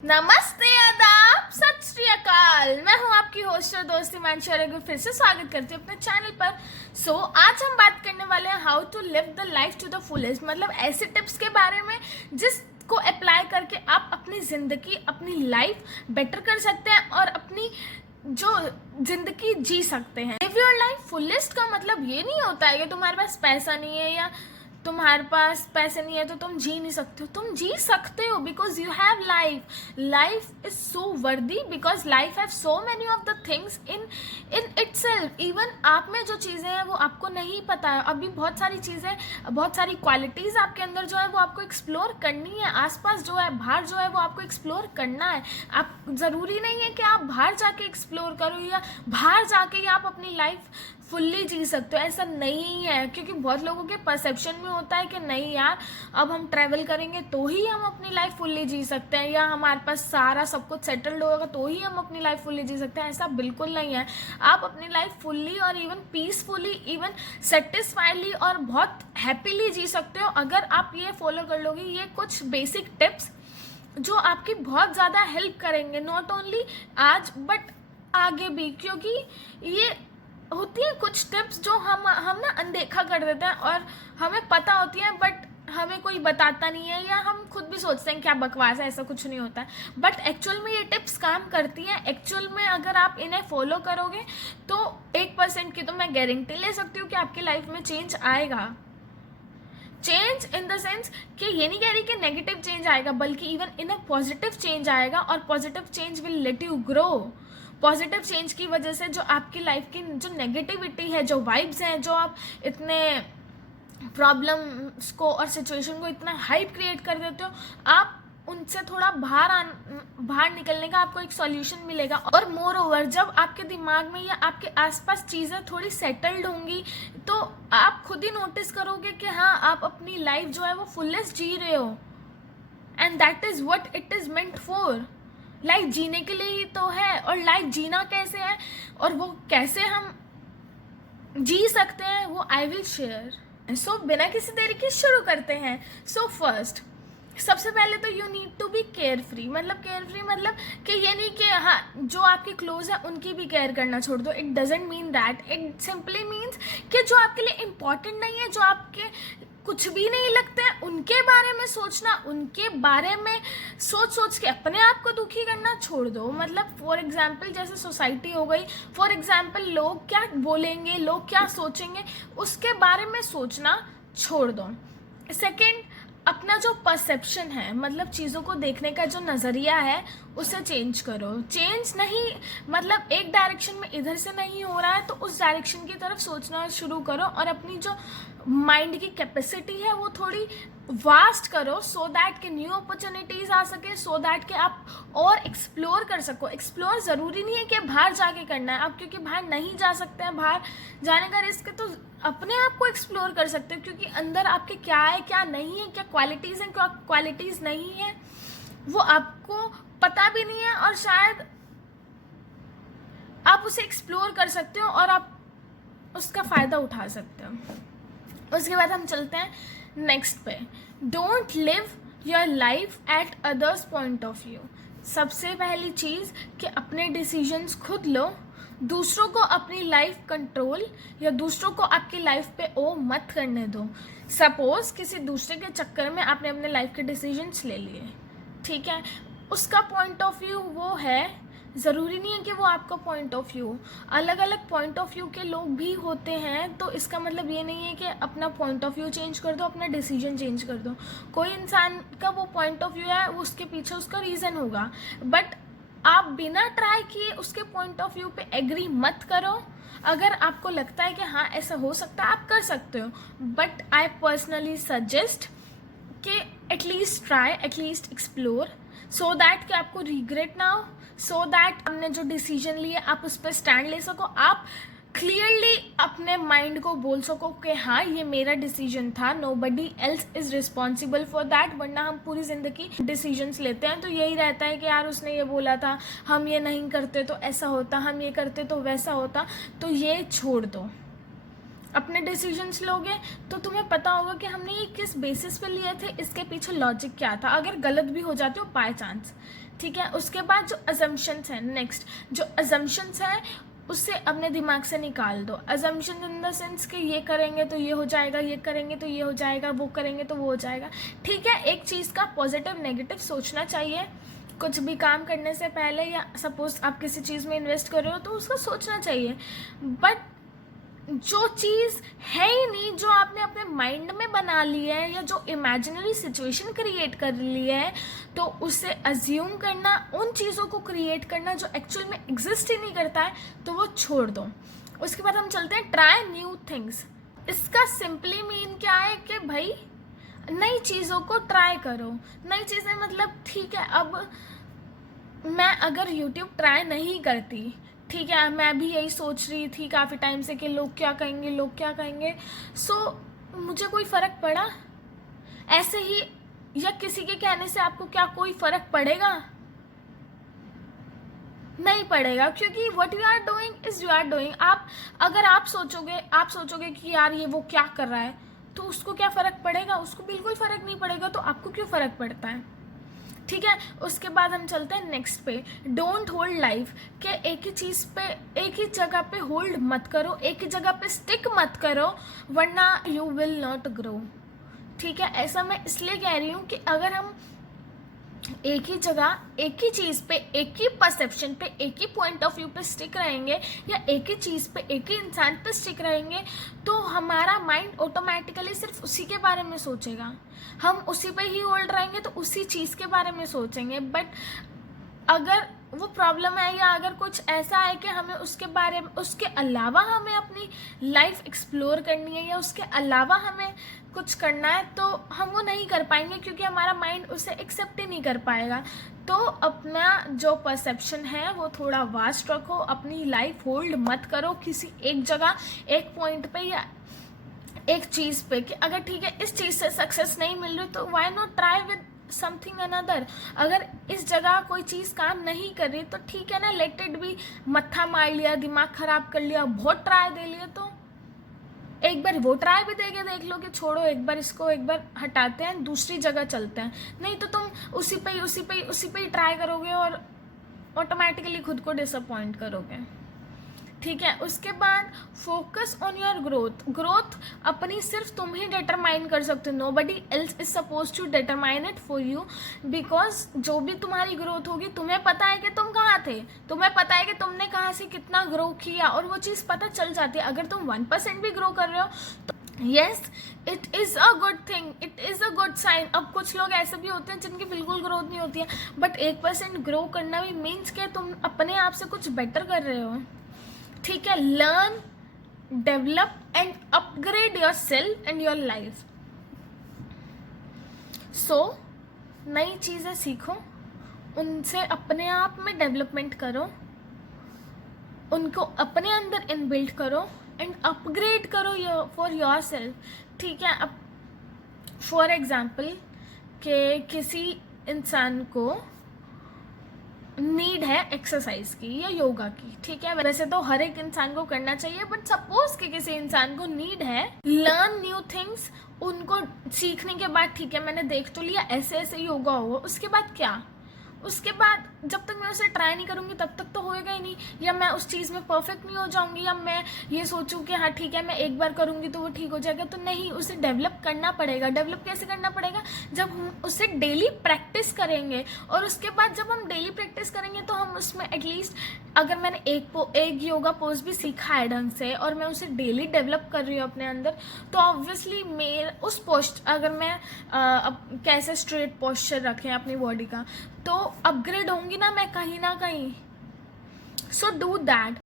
नमस्ते, आदाब, सत श्री अकाल। मैं हूं आपकी होस्ट और दोस्त हिमांशु और एक बार फिर से स्वागत करती हूं अपने चैनल पर। आज हम बात करने वाले हैं how to live the life to the fullest. मतलब ऐसे टिप्स के बारे में जिसको अप्लाई करके आप अपनी जिंदगी, अपनी लाइफ बेटर कर सकते हैं और अपनी जो जिंदगी जी सकते हैं। लिव योर लाइफ फुलेस्ट का मतलब ये नहीं होता है कि तुम्हारे पास पैसा नहीं है या तुम्हारे पास पैसे नहीं है तो तुम जी नहीं सकते हो। तुम जी सकते हो because you have life is so worthy because life have so many of the things in itself. Even आप में जो चीज़ें हैं वो आपको नहीं पता है। अभी बहुत सारी चीज़ें, बहुत सारी क्वालिटीज़ आपके अंदर जो है वो आपको एक्सप्लोर करनी है। आसपास जो है, बाहर जो है वो आपको एक्सप्लोर करना है। आप ज़रूरी नहीं है कि आप बाहर जाके एक्सप्लोर करो या बाहर जाके ही आप अपनी लाइफ फुल्ली जी सकते हो। ऐसा नहीं है, क्योंकि बहुत लोगों के परसेप्शन में होता है कि नहीं यार, अब हम ट्रैवल करेंगे तो ही हम अपनी लाइफ फुल्ली जी सकते हैं या हमारे पास सारा सब कुछ सेटल्ड होगा तो ही हम अपनी लाइफ फुल्ली जी सकते हैं। ऐसा बिल्कुल नहीं है। आप अपनी लाइफ फुल्ली और इवन पीसफुली, इवन सेटिस्फाइडली और बहुत हैप्पीली जी सकते हो अगर आप ये फॉलो कर लोगे। ये कुछ बेसिक टिप्स जो आपकी बहुत ज़्यादा हेल्प करेंगे, नॉट ओनली आज बट आगे भी, क्योंकि ये होती है कुछ टिप्स जो हम ना अनदेखा कर देते हैं और हमें पता होती है बट हमें कोई बताता नहीं है या हम खुद भी सोचते हैं क्या बकवास है, ऐसा कुछ नहीं होता है। बट एक्चुअल में ये टिप्स काम करती हैं। एक्चुअल में अगर आप इन्हें फॉलो करोगे तो 1% की तो मैं गारंटी ले सकती हूँ कि आपकी लाइफ में चेंज आएगा। चेंज इन द सेंस कि ये नहीं कह रही कि नेगेटिव चेंज आएगा, बल्कि even in a positive change आएगा और positive change will let you grow. Positive change की वजह से जो आपकी लाइफ की जो नेगेटिविटी है, जो वाइब्स हैं, जो आप इतने प्रॉब्लम्स को और सिचुएशन को इतना हाइप क्रिएट कर देते हो, आप उनसे थोड़ा बाहर निकलने का आपको एक सॉल्यूशन मिलेगा। और मोर ओवर, जब आपके दिमाग में या आपके आसपास चीज़ें थोड़ी सेटल्ड होंगी तो आप खुद ही नोटिस करोगे कि हाँ, आप अपनी लाइफ जो है वो फुलेस्ट जी रहे हो। And that is what it is meant for. Life जीने के लिए ही तो है। और लाइफ जीना कैसे है और वो कैसे हम जी सकते हैं वो आई विल शेयर। सो बिना किसी देरी के शुरू करते हैं। सो फर्स्ट, सबसे पहले तो you need to be care free. मतलब केयर फ्री मतलब कि ये नहीं कि हाँ, जो आपके क्लोज है उनकी भी केयर करना छोड़ दो। It doesn't mean that. It simply means कि जो आपके लिए इम्पॉर्टेंट नहीं है, जो आपके कुछ भी नहीं लगते हैं, उनके बारे में सोचना, उनके बारे में सोच के अपने आप को दुखी करना छोड़ दो। मतलब फॉर एग्जाम्पल जैसे सोसाइटी हो गई, फॉर एग्जाम्पल लोग क्या बोलेंगे, लोग क्या सोचेंगे, उसके बारे में सोचना छोड़ दो। सेकेंड, अपना जो परसेप्शन है, मतलब चीज़ों को देखने का जो नज़रिया है, उसे चेंज करो। चेंज नहीं मतलब एक डायरेक्शन में इधर से नहीं हो रहा है तो उस डायरेक्शन की तरफ सोचना शुरू करो और अपनी जो माइंड की कैपेसिटी है वो थोड़ी वास्ट करो, सो दैट कि न्यू अपॉर्चुनिटीज़ आ सके, सो दैट कि आप और एक्सप्लोर कर सको। एक्सप्लोर ज़रूरी नहीं है कि बाहर जाके करना है आप, क्योंकि बाहर नहीं जा सकते हैं, बाहर जाने का रिस्क है, तो अपने आप को एक्सप्लोर कर सकते हो। क्योंकि अंदर आपके क्या है, क्या नहीं है, क्या क्वालिटीज़ हैं, क्या क्वालिटीज़ नहीं है, वो आपको पता भी नहीं है और शायद आप उसे एक्सप्लोर कर सकते हो और आप उसका फ़ायदा उठा सकते हो। उसके बाद हम चलते हैं नेक्स्ट पे। Don't live your life at others point of view. सबसे पहली चीज़ कि अपने डिसीजंस खुद लो। दूसरों को अपनी लाइफ कंट्रोल या दूसरों को आपकी लाइफ पे ओ मत करने दो। सपोज किसी दूसरे के चक्कर में आपने अपने लाइफ के डिसीजंस ले लिए, ठीक है, उसका पॉइंट ऑफ व्यू वो है, ज़रूरी नहीं है कि वो आपका पॉइंट ऑफ व्यू। अलग अलग पॉइंट ऑफ व्यू के लोग भी होते हैं, तो इसका मतलब ये नहीं है कि अपना पॉइंट ऑफ व्यू चेंज कर दो, अपना डिसीजन चेंज कर दो। कोई इंसान का वो पॉइंट ऑफ व्यू है, उसके पीछे उसका रीज़न होगा, बट आप बिना ट्राई किए उसके पॉइंट ऑफ व्यू पे एग्री मत करो। अगर आपको लगता है कि हाँ ऐसा हो सकता है, आप कर सकते हो, बट आई पर्सनली सजेस्ट कि at least try, at least explore, so that कि आपको रिग्रेट ना हो, सो दैट हमने जो डिसीजन लिए आप उस पर स्टैंड ले सको। आप क्लियरली अपने माइंड को बोल सको कि हाँ ये मेरा डिसीजन था, nobody else is responsible for that. वरना हम पूरी ज़िंदगी डिसीजंस लेते हैं तो यही रहता है कि यार उसने ये बोला था, हम ये नहीं करते तो ऐसा होता, हम ये करते तो वैसा होता। तो ये छोड़ दो। अपने डिसीजंस लोगे तो तुम्हें पता होगा कि हमने ये किस बेसिस पे लिए थे, इसके पीछे लॉजिक क्या था। अगर गलत भी हो जाते हो बाय चांस, ठीक है। उसके बाद जो अजम्पशंस हैं, नेक्स्ट जो अजम्पशंस हैं उससे अपने दिमाग से निकाल दो। अजम्पशन इन द सेंस कि ये करेंगे तो ये हो जाएगा, ये करेंगे तो ये हो जाएगा, वो करेंगे तो वो हो जाएगा। ठीक है, एक चीज़ का पॉजिटिव नेगेटिव सोचना चाहिए कुछ भी काम करने से पहले, या सपोज आप किसी चीज़ में इन्वेस्ट कर रहे हो तो उसका सोचना चाहिए। बट जो चीज़ है ही नहीं, जो आपने अपने माइंड में बना ली है या जो इमेजिनरी सिचुएशन क्रिएट कर ली है, तो उसे अज्यूम करना, उन चीज़ों को क्रिएट करना जो एक्चुअल में एग्जिस्ट ही नहीं करता है, तो वो छोड़ दो। उसके बाद हम चलते हैं ट्राई न्यू थिंग्स। इसका सिंपली मीन क्या है कि भाई नई चीज़ों को ट्राई करो। नई चीज़ें मतलब ठीक है, अब मैं अगर यूट्यूब ट्राई नहीं करती, ठीक है, मैं भी यही सोच रही थी काफ़ी टाइम से कि लोग क्या कहेंगे, लोग क्या कहेंगे, सो मुझे कोई फ़र्क पड़ा ऐसे ही, या किसी के कहने से आपको क्या कोई फ़र्क पड़ेगा? नहीं पड़ेगा, क्योंकि what you are doing is you are doing. अगर आप सोचोगे कि यार ये वो क्या कर रहा है, तो उसको क्या फ़र्क पड़ेगा? उसको बिल्कुल फ़र्क नहीं पड़ेगा, तो आपको क्यों फ़र्क पड़ता है? ठीक है। उसके बाद हम चलते हैं नेक्स्ट पे, डोंट होल्ड लाइफ। कि एक ही चीज़ पे, एक ही जगह पे होल्ड मत करो, एक ही जगह पे स्टिक मत करो, वरना यू विल नॉट ग्रो। ठीक है, ऐसा मैं इसलिए कह रही हूँ कि अगर हम एक ही जगह, एक ही चीज़ पे, एक ही परसेप्शन पे, एक ही पॉइंट ऑफ व्यू पे स्टिक रहेंगे, या एक ही चीज़ पे, एक ही इंसान पे स्टिक रहेंगे, तो हमारा माइंड ऑटोमेटिकली सिर्फ उसी के बारे में सोचेगा। हम उसी पे ही होल्ड रहेंगे तो उसी चीज़ के बारे में सोचेंगे। बट अगर वो प्रॉब्लम है, या अगर कुछ ऐसा है कि हमें उसके बारे में, उसके अलावा हमें अपनी लाइफ एक्सप्लोर करनी है, या उसके अलावा हमें कुछ करना है, तो हम वो नहीं कर पाएंगे, क्योंकि हमारा माइंड उसे एक्सेप्ट ही नहीं कर पाएगा। तो अपना जो परसेप्शन है वो थोड़ा वास्ट रखो, अपनी लाइफ होल्ड मत करो किसी एक जगह, एक पॉइंट पे या एक चीज़ पे, कि अगर ठीक है इस चीज़ से सक्सेस नहीं मिल रही तो why not try with something another. अगर इस जगह कोई चीज़ काम नहीं कर रही तो ठीक है ना, लेट इट बी। मत्था मार लिया, दिमाग खराब कर लिया, बहुत ट्राई दे लिया, तो एक बार वो ट्राई भी देके देख लो कि छोड़ो, एक बार इसको एक बार हटाते हैं, दूसरी जगह चलते हैं। नहीं तो तुम उसी पे ही ट्राई करोगे और ऑटोमेटिकली खुद को डिसअपॉइंट करोगे। ठीक है। उसके बाद फोकस ऑन योर ग्रोथ अपनी सिर्फ तुम ही डिटरमाइन कर सकते हो, nobody else is suppose to determine it for you. Because जो भी तुम्हारी ग्रोथ होगी, तुम्हें पता है कि तुम कहाँ थे, तुम्हें पता है कि तुमने कहाँ से कितना ग्रो किया, और वो चीज़ पता चल जाती है। अगर तुम 1% भी ग्रो कर रहे हो तो yes, it is a good thing, it is a good sign. अब कुछ लोग ऐसे भी होते हैं जिनकी बिल्कुल ग्रोथ नहीं होती है, बट 1% ग्रो करना भी मीन्स कि तुम अपने आप से कुछ बेटर कर रहे हो। ठीक है। Learn, develop and upgrade yourself and your life. So नई चीज़ें सीखो, उनसे अपने आप में डेवलपमेंट करो, उनको अपने अंदर इनबिल्ड करो एंड अपग्रेड करो फॉर योर सेल्फ। ठीक है। अब फॉर एग्जाम्पल कि किसी इंसान को नीड है एक्सरसाइज की या योगा की, ठीक है, वैसे तो हर एक इंसान को करना चाहिए, बट सपोज कि किसी इंसान को नीड है लर्न न्यू थिंग्स, उनको सीखने के बाद ठीक है मैंने देख तो लिया ऐसे ऐसे योगा होगा, उसके बाद क्या? उसके बाद जब तक मैं उसे ट्राई नहीं करूँगी तब तक तो होएगा ही नहीं, या मैं उस चीज़ में परफेक्ट नहीं हो जाऊँगी, या मैं ये सोचूँ कि हाँ ठीक है मैं एक बार करूँगी तो वो ठीक हो जाएगा, तो नहीं, उसे डेवलप करना पड़ेगा। डेवलप कैसे करना पड़ेगा? जब हम उसे डेली प्रैक्टिस करेंगे, और उसके बाद जब हम डेली प्रैक्टिस करेंगे तो हम उसमें एटलीस्ट, अगर मैंने एक योगा पोज भी सीखा है ढंग से और मैं उसे डेली डेवलप कर रही हूँ अपने अंदर, तो ऑब्वियसली मेरे उस अगर मैं अब कैसे स्ट्रेट पोस्चर रखें अपनी बॉडी का, तो अपग्रेड होंगी ना मैं कहीं ना कहीं। So do that.